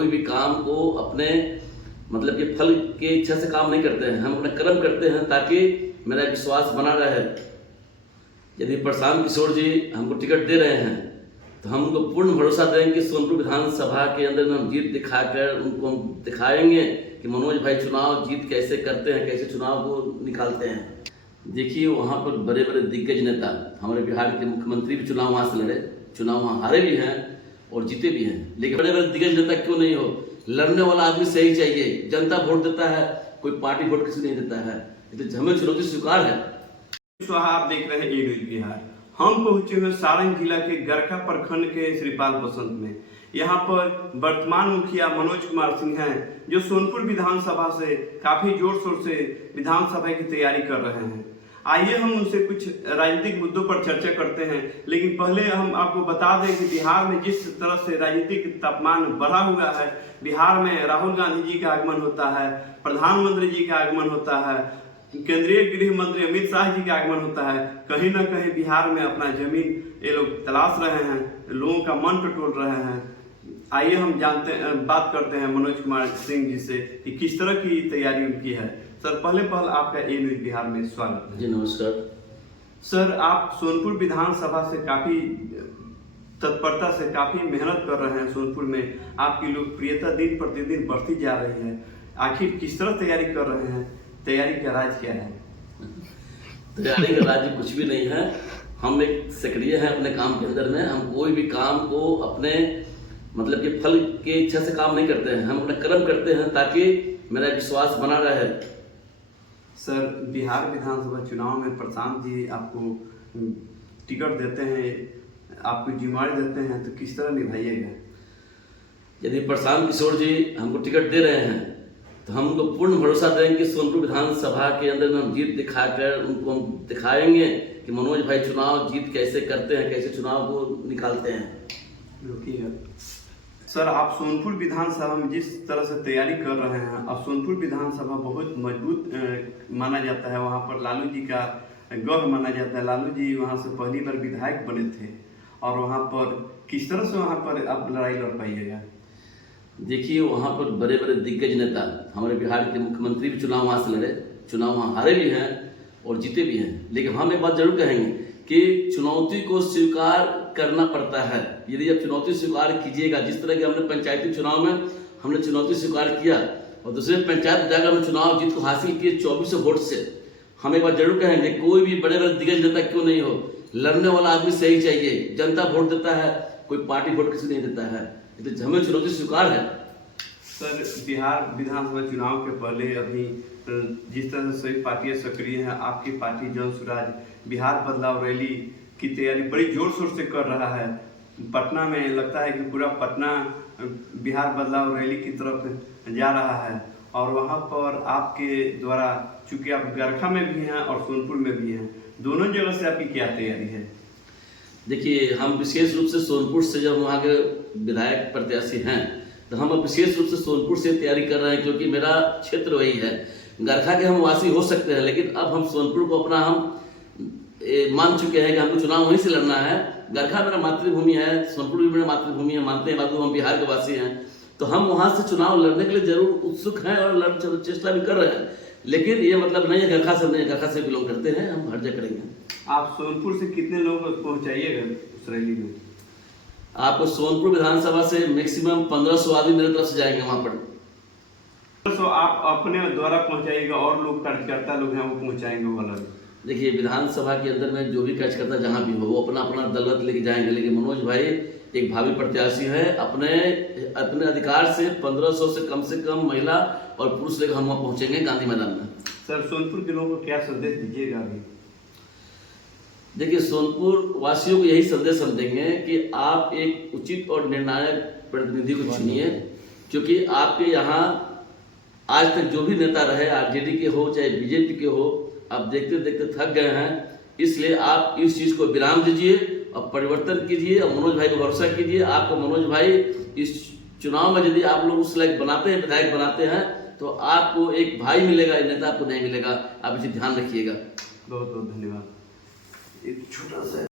कोई भी काम को अपने मतलब कि फल की इच्छा से काम नहीं करते हैं, हम अपना कर्म करते हैं ताकि मेरा विश्वास बना रहे। यदि प्रशांत किशोर जी हमको टिकट दे रहे हैं तो हम उनको पूर्ण भरोसा देंगे कि सोनपुर विधानसभा के अंदर में हम जीत दिखाकर उनको हम दिखाएंगे कि मनोज भाई चुनाव जीत कैसे करते हैं, कैसे चुनाव को निकालते हैं। देखिए वहाँ पर बड़े बड़े दिग्गज नेता, हमारे बिहार के मुख्यमंत्री भी चुनाव वहाँ से लड़े, चुनाव वहाँ हारे भी हैं और जीते भी हैं। लेकिन बड़े बड़े दिग्गज नेता क्यों नहीं हो, लड़ने वाला आदमी सही चाहिए। जनता वोट देता है, कोई पार्टी वोट किसी नहीं देता है, तो हमें चुनौती स्वीकार है। आप देख रहे हैं न्यूज बिहार। हम पहुंचे हुए सारण जिला के गरखा प्रखंड के श्रीपाल बसंत में। यहाँ पर वर्तमान मुखिया मनोज कुमार सिंह हैं, जो सोनपुर विधानसभा से काफी जोर शोर से विधानसभा की तैयारी कर रहे हैं। आइए हम उनसे कुछ राजनीतिक मुद्दों पर चर्चा करते हैं। लेकिन पहले हम आपको बता दें कि बिहार में जिस तरह से राजनीतिक तापमान बढ़ा हुआ है, बिहार में राहुल गांधी जी का आगमन होता है, प्रधानमंत्री जी का आगमन होता है, केंद्रीय गृह मंत्री अमित शाह जी का आगमन होता है। कहीं ना कहीं बिहार में अपना जमीन ये लोग तलाश रहे हैं, लोगों का मन टटोल रहे हैं। आइए हम बात करते हैं मनोज कुमार सिंह जी से कि किस तरह की तैयारी उनकी है। सर, पहले आपका ए न्यूज बिहार में स्वागत है। जी नमस्कार सर, आप सोनपुर विधानसभा से काफी तत्परता से काफी मेहनत कर रहे हैं। सोनपुर में आपकी लोकप्रियता दिन प्रतिदिन बढ़ती जा रही है। आखिर किस तरह तैयारी कर रहे हैं, तैयारी का राज क्या है? तैयारी का राज कुछ भी नहीं है। हम एक सक्रिय हैं अपने काम के अंदर में। हम कोई भी काम को अपने मतलब कि फल की इच्छा से काम नहीं करते हैं, हम अपना कर्म करते हैं ताकि मेरा विश्वास बना रहे। सर, बिहार विधानसभा चुनाव में प्रशांत जी आपको टिकट देते हैं, आपको जिम्मेदारी देते हैं, तो किस तरह निभाइएगा? यदि प्रशांत किशोर जी हमको टिकट दे रहे हैं तो हम उनको पूर्ण भरोसा देंगे कि सोनपुर विधानसभा के अंदर में हम जीत दिखाकर उनको हम दिखाएंगे कि मनोज भाई चुनाव जीत कैसे करते हैं, कैसे चुनाव को निकालते हैं। रुकिए सर, आप सोनपुर विधानसभा में जिस तरह से तैयारी कर रहे हैं, अब सोनपुर विधानसभा बहुत मजबूत माना जाता है। वहाँ पर लालू जी का गढ़ माना जाता है। लालू जी वहाँ से पहली बार विधायक बने थे और वहाँ पर किस तरह से वहाँ पर आप लड़ाई लड़ पाइएगा? देखिए वहाँ पर बड़े बड़े दिग्गज नेता, हमारे बिहार के मुख्यमंत्री भी चुनाव वहाँ से लड़े, चुनाव वहाँ हारे भी हैं और जीते भी हैं। लेकिन हम एक बात जरूर कहेंगे कि चुनौती को स्वीकार करना पड़ता है। यदि आप चुनौती स्वीकार कीजिएगा, जिस तरह के हमने पंचायती चुनाव में हमने चुनौती स्वीकार किया और दूसरे पंचायत जाकर हमने चुनाव जीत को हासिल किए 24 वोट से, हम एक बात जरूर कहेंगे कोई भी बड़े बड़े दिग्गज नेता क्यों नहीं हो, लड़ने वाला आदमी सही चाहिए। जनता वोट देता है, कोई पार्टी वोट किसी नहीं देता है, तो हमें चुनौती स्वीकार है। सर, बिहार विधानसभा चुनाव के पहले अभी जिस तरह से सभी पार्टियां सक्रिय हैं, आपकी पार्टी जन सुराज बिहार बदलाव रैली की तैयारी बड़ी जोर शोर से कर रहा है। पटना में लगता है कि पूरा पटना बिहार बदलाव रैली की तरफ जा रहा है और वहां पर आपके द्वारा, चूंकि आप गरखा में भी हैं और सोनपुर में भी हैं, दोनों जगह से आपकी क्या तैयारी है? देखिए हम विशेष रूप से सोनपुर से, जब वहाँ के विधायक प्रत्याशी हैं तो हम विशेष रूप से सोनपुर से तैयारी कर रहे हैं, क्योंकि मेरा क्षेत्र वही है। गरखा के हम वासी हो सकते हैं, लेकिन अब हम सोनपुर को अपना हम मान चुके हैं कि हमको चुनाव वहीं से लड़ना है। गरखा मेरा मातृभूमि है, सोनपुर भी मेरा मातृभूमि है, मानते हैं बाबू हम बिहार के वासी हैं, तो हम वहाँ से चुनाव लड़ने के लिए जरूर उत्सुक हैं और चेष्टा भी कर रहे हैं। लेकिन ये मतलब नहीं है गरखा से नहीं, गरखा से बिलोंग करते हैं, हम हर जगह करेंगे। आप सोनपुर से कितने लोग पहुँचाइएगा उस रैली में? आपको सोनपुर विधानसभा से मैक्सिमम 1500 आदमी मेरे तरफ से जाएंगे वहाँ पर। तो आप अपने द्वारा पहुंचाइएगा और लोग कार्यकर्ता लोग हैं वो पहुंचाएंगे वो अलग? देखिए विधानसभा के अंदर में जो भी कार्यकर्ता जहाँ भी हो वो अपना अपना दलगत लेके जाएंगे, लेकिन मनोज भाई एक भावी प्रत्याशी है। अपने अधिकार से 1500 से कम महिला और पुरुष लेकर हम वहाँ पहुँचेंगे गांधी मैदान में। सर, सोनपुर के लोगों को क्या संदेश दीजिएगा अभी? देखिए सोनपुर वासियों को यही संदेश हम देंगे कि आप एक उचित और निर्णायक प्रतिनिधि को चुनिए, क्योंकि आपके यहाँ आज तक जो भी नेता रहे, आरजेडी के हो चाहे बीजेपी के हो, आप देखते देखते थक गए हैं। इसलिए आप इस चीज को विराम दीजिए और परिवर्तन कीजिए और मनोज भाई को भरोसा कीजिए। आपको मनोज भाई इस चुनाव में यदि आप लोग उस लायक बनाते हैं, विधायक बनाते हैं, तो आपको एक भाई मिलेगा, नेता आपको नहीं मिलेगा। आप इसे ध्यान रखिएगा। बहुत बहुत धन्यवाद। एक छोटा सा